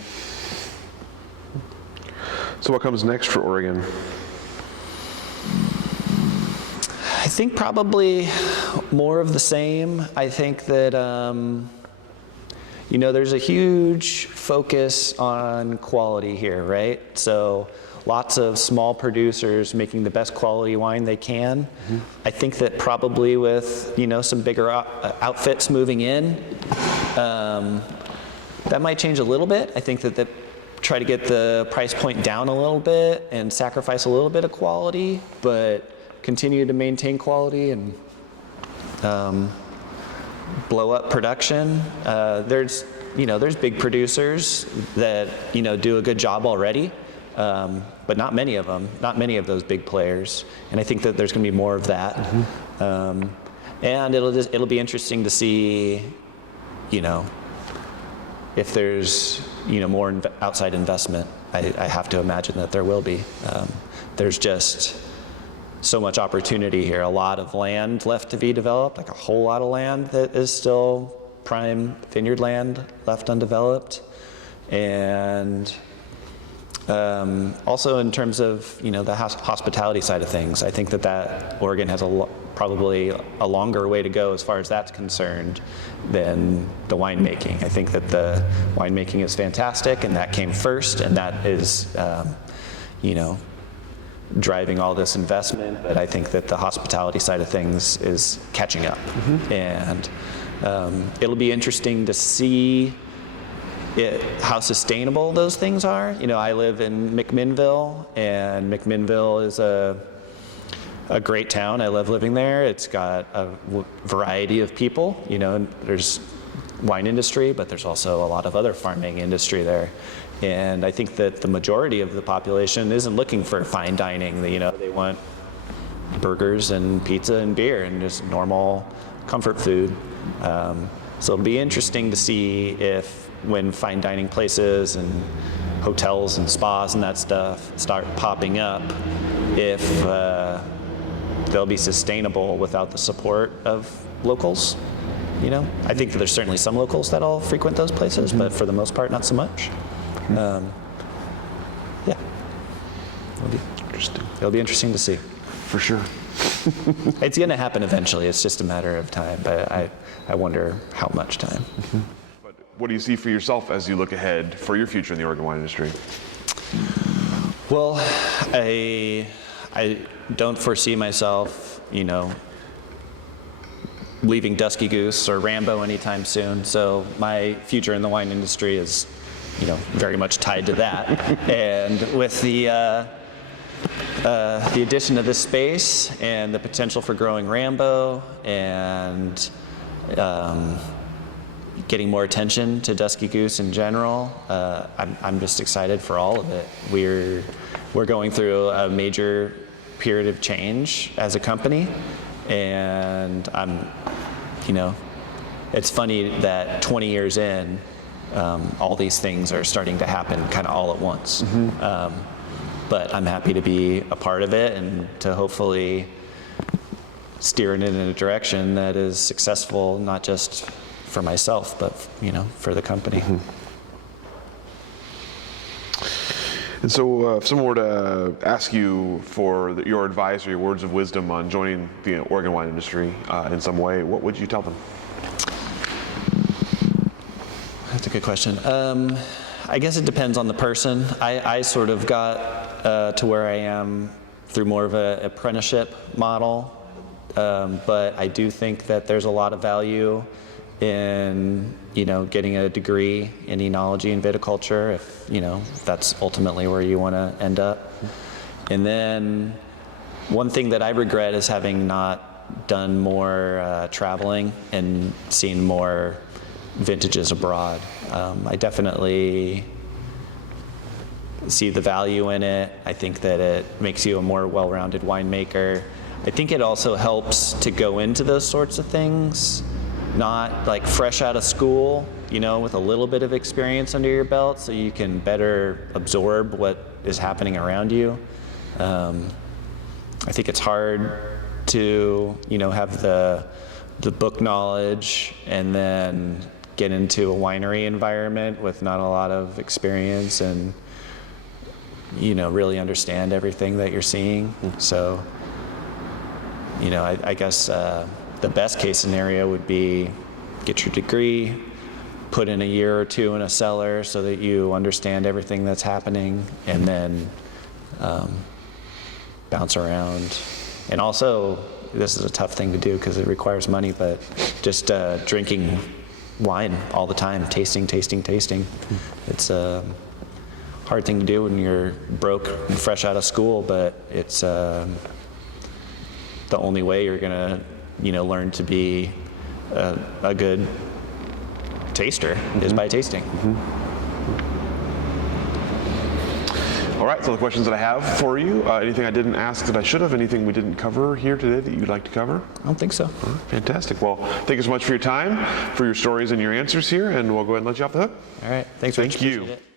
So what comes next for Oregon? I think probably more of the same. I think that, there's a huge focus on quality here, right? So lots of small producers making the best quality wine they can. I think that probably with, some bigger outfits moving in, that might change a little bit. I think that try to get the price point down a little bit and sacrifice a little bit of quality, but continue to maintain quality and blow up production. There's big producers that, do a good job already, but not many of them, not many of those big players. And I think that there's going to be more of that. And it'll be interesting to see, if there's, more outside investment. I have to imagine that there will be. There's just so much opportunity here, a lot of land left to be developed, like a whole lot of land that is still prime vineyard land left undeveloped. And also in terms of, the hospitality side of things, I think that Oregon has probably a longer way to go as far as that's concerned than the winemaking. I think that the winemaking is fantastic, and that came first, and that is, driving all this investment. But I think that the hospitality side of things is catching up. And it'll be interesting to see how sustainable those things are. I live in McMinnville, and McMinnville is a great town. I love living there. It's got a variety of people. There's wine industry, but there's also a lot of other farming industry there. And I think that the majority of the population isn't looking for fine dining. They want burgers and pizza and beer and just normal comfort food. So it'll be interesting to see if, when fine dining places and hotels and spas and that stuff start popping up, if they'll be sustainable without the support of locals. I think that there's certainly some locals that'll frequent those places, but for the most part, not so much. Yeah, it'll be interesting to see. For sure. It's going to happen eventually. It's just a matter of time, but I wonder how much time. But what do you see for yourself as you look ahead for your future in the Oregon wine industry? Well, I don't foresee myself, leaving Dusky Goose or Rambo anytime soon. So my future in the wine industry is, very much tied to that. And with the addition of this space and the potential for growing Rambo and getting more attention to Dusky Goose in general, I'm just excited for all of it. We're going through a major period of change as a company, and it's funny that 20 years in, all these things are starting to happen kind of all at once. But I'm happy to be a part of it and to hopefully steer it in a direction that is successful, not just for myself, but for the company. And so if someone were to ask you for your advice or your words of wisdom on joining the Oregon wine industry in some way, what would you tell them? That's a good question. I guess it depends on the person. I sort of got to where I am through more of an apprenticeship model, but I do think that there's a lot of value in, getting a degree in enology and viticulture, if, that's ultimately where you want to end up. And then one thing that I regret is having not done more traveling and seen more vintages abroad. I definitely see the value in it. I think that it makes you a more well-rounded winemaker. I think it also helps to go into those sorts of things not like fresh out of school, with a little bit of experience under your belt, so you can better absorb what is happening around you. I think it's hard to, have the book knowledge and then get into a winery environment with not a lot of experience and, really understand everything that you're seeing. So, I guess the best case scenario would be get your degree, put in a year or two in a cellar so that you understand everything that's happening, and then bounce around. And also, this is a tough thing to do because it requires money, but just drinking wine all the time, tasting. It's a hard thing to do when you're broke and fresh out of school, but it's the only way you're gonna, learn to be a good taster is by tasting. All right, so the questions that I have for you, anything I didn't ask that I should have, anything we didn't cover here today that you'd like to cover? I don't think so. All right, fantastic. Well, thank you so much for your time, for your stories and your answers here, and we'll go ahead and let you off the hook. All right, thanks, Rich. Thank you. Appreciate it.